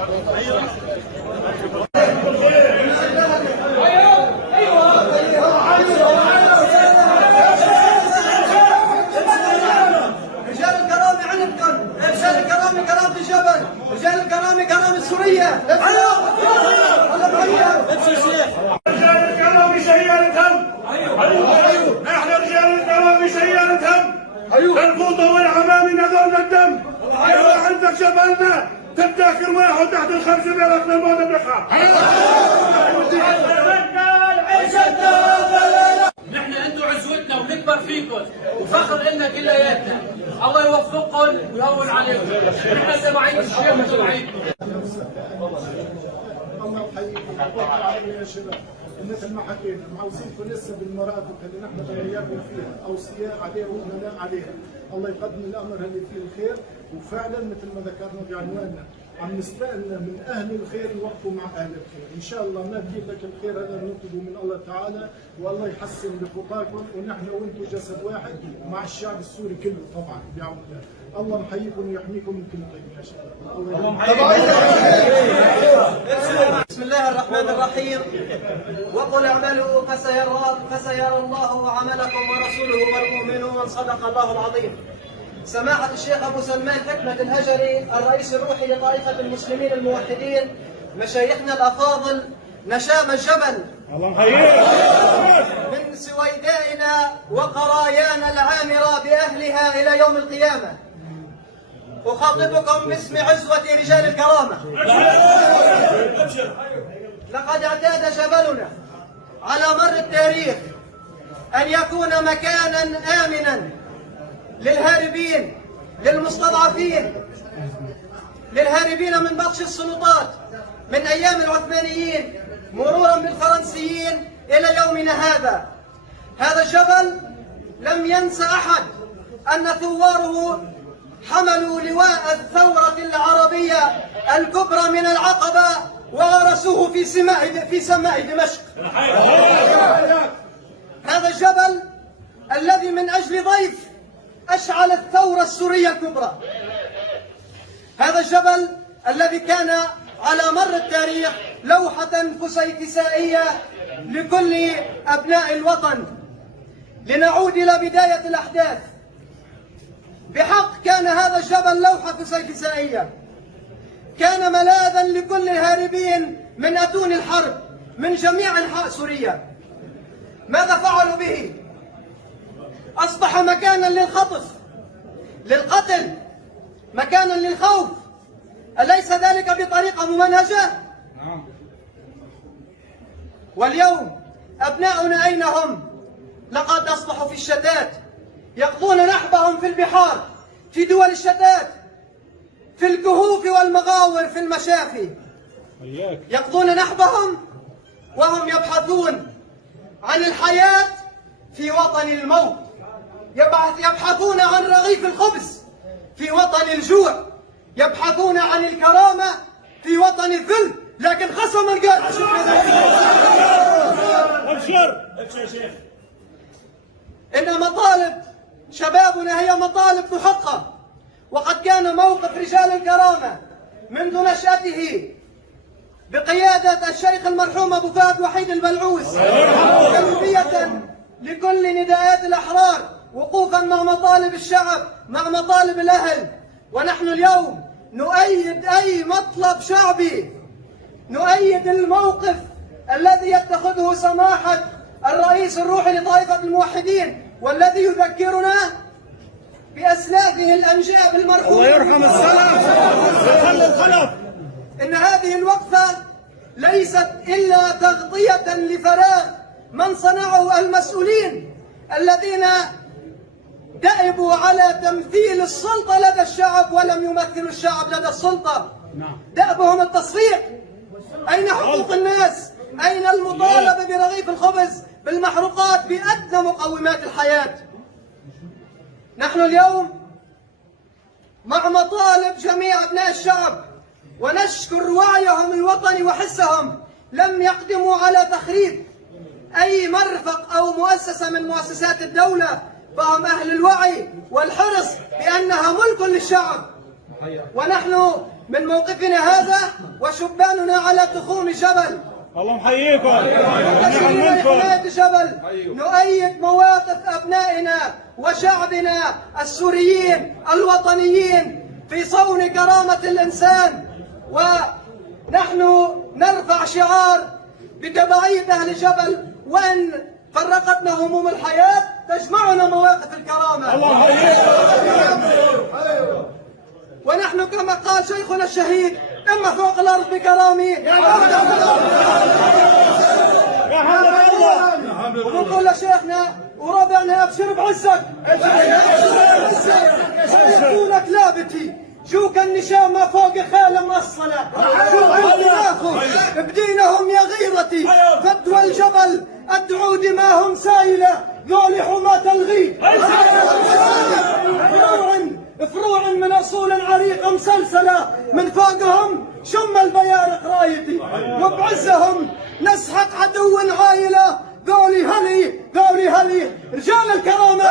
رجال الكرامة كرامة سوريا. رجال الكرامة سيارتهم. نحن رجال الكرامة سيارتهم. الفوضى والعمى من هذول الدم. عندك جبلنا تتذاكر وياخذ تحت الخمس بيرقنا الموت بنخاف. نحن انتم عزوتنا ونكبر فيكم وفخر لنا كلياتنا. الله يوفقكم ويهون عليكم. نحن سامعين الشيخ وسامعين. الله يحييكم ويبارك عليكم يا شباب. مثل ما حكينا معوزينكم لسه بالمرافق اللي نحن غيرنا فيها، اوصياء عليها وامناء عليها. الله يقدم الامر اللي فيه الخير، وفعلا مثل ما ذكرنا بعنواننا عم نستقلنا من اهل الخير يوقفوا مع اهل الخير، ان شاء الله ما بجيب لك الخير هذا نطلبه من الله تعالى، والله يحسن بخطاكم، ونحن وانتم جسد واحد مع الشعب السوري كله طبعا بعون الله. الله محييكم ويحميكم من كل طيب يا شباب. الله بسم الله الرحمن الرحيم. وقل اعملوا فسيرى الله عملكم ورسوله والمؤمنون. صدق الله العظيم. سماحة الشيخ أبو سلمان حكمة الهجري الرئيس الروحي لطائفة المسلمين الموحدين، مشايخنا الأفاضل، نشام الجبل من سويدائنا وقرايانا العامرة بأهلها إلى يوم القيامة، أخاطبكم باسم عزوة رجال الكرامة. لقد اعتاد جبلنا على مر التاريخ أن يكون مكانا آمنا للهاربين، للمستضعفين، للهاربين من بطش السلطات من أيام العثمانيين مرورا بالفرنسيين إلى يومنا هذا. هذا الجبل لم ينسى أحد أن ثواره حملوا لواء الثورة العربية الكبرى من العقبة وغرسوه في سماء دمشق. هذا الجبل الذي من أجل ضيف أشعل الثورة السورية الكبرى. هذا الجبل الذي كان على مر التاريخ لوحة فسيفسائية لكل أبناء الوطن. لنعود إلى بداية الأحداث. بحق كان هذا الجبل لوحة فسيفسائية، كان ملاذا لكل الهاربين من أتون الحرب من جميع أنحاء سوريا. ماذا فعلوا به؟ أصبح مكانا للخطف، للقتل، مكانا للخوف. أليس ذلك بطريقة ممنهجة؟ واليوم أبناؤنا أين هم؟ لقد أصبحوا في الشتات، يقضون نحبهم في البحار، في دول الشتات، في الكهوف والمغاور، في المشافي، يقضون نحبهم وهم يبحثون عن الحياة في وطن الموت، يبحثون عن رغيف الخبز في وطن الجوع، يبحثون عن الكرامة في وطن الذل، لكن خصم القلب. إن مطالب شبابنا هي مطالب محقة، وقد كان موقف رجال الكرامة منذ نشأته بقيادة الشيخ المرحوم أبو فهد وحيد البلعوس تلبية لكل نداءات الأحرار، وقوفا مع مطالب الشعب، مع مطالب الأهل. ونحن اليوم نؤيد أي مطلب شعبي، نؤيد الموقف الذي يتخذه سماحة الرئيس الروحي لطائفة الموحدين، والذي يذكرنا بأسلافه الأنجاب المرحوم. الله يرحم السلف. إن هذه الوقفة ليست إلا تغطية لفراغ من صنعه المسؤولين الذين دأبوا على تمثيل السلطة لدى الشعب ولم يمثلوا الشعب لدى السلطة. دأبهم التصفيق. أين حقوق الناس؟ أين المطالبة برغيف الخبز، بالمحروقات، بأدنى مقومات الحياة؟ نحن اليوم مع مطالب جميع أبناء الشعب، ونشكر وعيهم الوطني وحسهم. لم يقدموا على تخريب أي مرفق أو مؤسسة من مؤسسات الدولة، فهم أهل الوعي والحرص بأنها ملك للشعب. ونحن من موقفنا هذا وشباننا على تخوم جبل الله محييكم. منتشرين لحماية جبل نؤيد مواقف أبنائنا وشعبنا السوريين الوطنيين في صون كرامة الإنسان، ونحن نرفع شعار بتبعية أهل جبل، وإن فرقتنا هموم الحياة تجمعنا مواقف الكرامة. الله يحييكم. ونحن كما قال شيخنا الشهيد: إما فوق الأرض بكرامي ونقول لشيخنا وربعنا: أبشر بعزك سيكونك لابتي جوك النشامة فوق خيل مأصلة بدينهم يا غيرتي فدوى الجبل أدعو دماهم سايلة ذول حماة الغيب فروع من أصول عريقة مسلسلة من فوقهم شم البيارق رايتي وبعزهم نسحق عدو عايلة ذولي هلي رجال الكرامة.